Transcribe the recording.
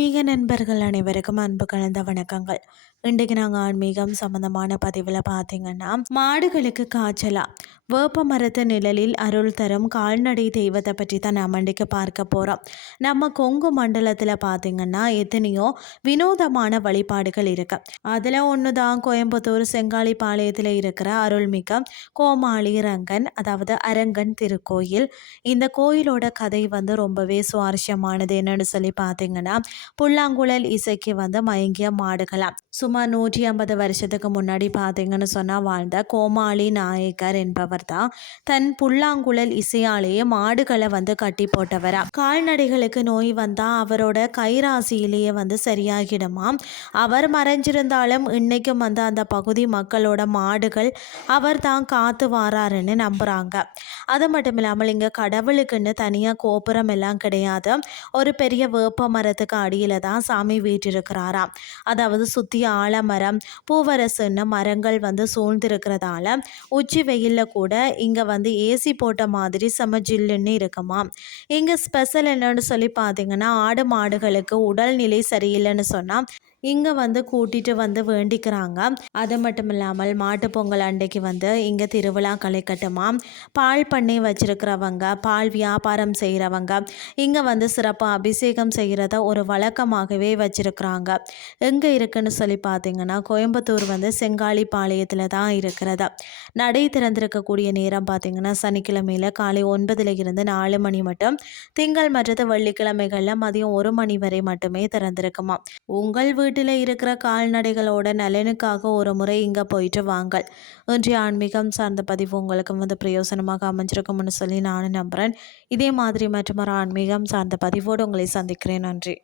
ஆன்மீக நண்பர்கள் அனைவருக்கும் அன்பு கலந்த வணக்கங்கள். இன்றைக்கு நாங்கள் ஆன்மீகம் சம்பந்தமான பதிவில் பார்த்தீங்கன்னா, மாடுகளுக்கு காய்ச்சலா வேப்ப மரத்து நிழலில் அருள் தரும் கால்நடை தெய்வத்தை பற்றி தான் நாம் இன்றைக்கு பார்க்க போகிறோம். நம்ம கொங்கு மண்டலத்தில் பார்த்தீங்கன்னா எத்தனையோ வினோதமான வழிபாடுகள் இருக்கு. அதில் ஒன்று தான் கோயம்புத்தூர் செங்காலிப்பாளையத்தில் இருக்கிற அருள்மிக்க கோமாளி ரங்கன், அதாவது அரங்கன் திருக்கோயில். இந்த கோயிலோட கதை ரொம்பவே சுவாரஸ்யமானது. என்னன்னு சொல்லி பார்த்தீங்கன்னா, புல்லாங்குழல் இசைக்கு மயங்கிய மாடுகளாம். சுமார் 150 வருஷத்துக்கு முன்னாடி பார்த்தீங்கன்னு சொன்னால் வாழ்ந்த கோமாளி நாயக்கர் என்பவர் தான் தன் புல்லாங்குழல் இசையாலேயே மாடுகளை கட்டி போட்டவரா. கால்நடைகளுக்கு நோய் வந்தால் அவரோட கைராசியிலேயே சரியாகிடுமாம். அவர் மறைஞ்சிருந்தாலும் இன்னைக்கும் அந்த பகுதி மக்களோட மாடுகள் அவர் தான் காத்து வாராருன்னு நம்புகிறாங்க. அது மட்டும் இல்லாமல் இங்கே கடவுளுக்குன்னு தனியாக கோபுரம் எல்லாம் கிடையாது. ஒரு பெரிய வேப்ப மரத்துக்கு அடியில் தான் சாமி வீற்றிருக்கிறாராம். அதாவது சுற்றி ஆலமரம், பூவரசுன்னு மரங்கள் சூழ்ந்திருக்கிறதால உச்சி வெயிலில் கூட இங்கே ஏசி போட்ட மாதிரி செம ஜில்லுன்னு இருக்குமா. இங்கே ஸ்பெஷல் என்னன்னு சொல்லி பார்த்தீங்கன்னா, ஆடு மாடுகளுக்கு உடல்நிலை சரியில்லைன்னு சொன்னால் இங்கே கூட்டிகிட்டு வேண்டிக்கிறாங்க. அது மட்டும் இல்லாமல் மாட்டு பொங்கல் அன்றைக்கு இங்கே திருவிழா கலைக்கட்டுமா. பால் பண்ணை வச்சிருக்கிறவங்க, பால் வியாபாரம் செய்கிறவங்க இங்கே சிறப்பாக அபிஷேகம் செய்கிறத ஒரு வழக்கமாகவே வச்சிருக்கிறாங்க. எங்கே இருக்குன்னு சொல்லி பார்த்தீங்கன்னா, கோயம்புத்தூர் செங்காலிப்பாளையத்தில் தான் இருக்கிறது. நடை திறந்திருக்கக்கூடிய நேரம் பார்த்தீங்கன்னா, சனிக்கிழமையில் காலை 9 இருந்து 4 மணி மட்டும், திங்கள் மற்றது வெள்ளிக்கிழமைகளில் மதியம் 1 மணி வரை மட்டுமே திறந்திருக்குமா. உங்கள் வீட்டில் இருக்கிற கால்நடைகளோட நலனுக்காக ஒரு முறை இங்கே போயிட்டு வாங்கள். இன்றைய ஆன்மீகம் சார்ந்த பதிவு உங்களுக்கு பிரயோசனமாக அமைஞ்சிருக்கும்னு சொல்லி நானும் நம்புகிறேன். இதே மாதிரி மற்றொரு ஆன்மீகம் சார்ந்த பதிவோடு உங்களை சந்திக்கிறேன். நன்றி.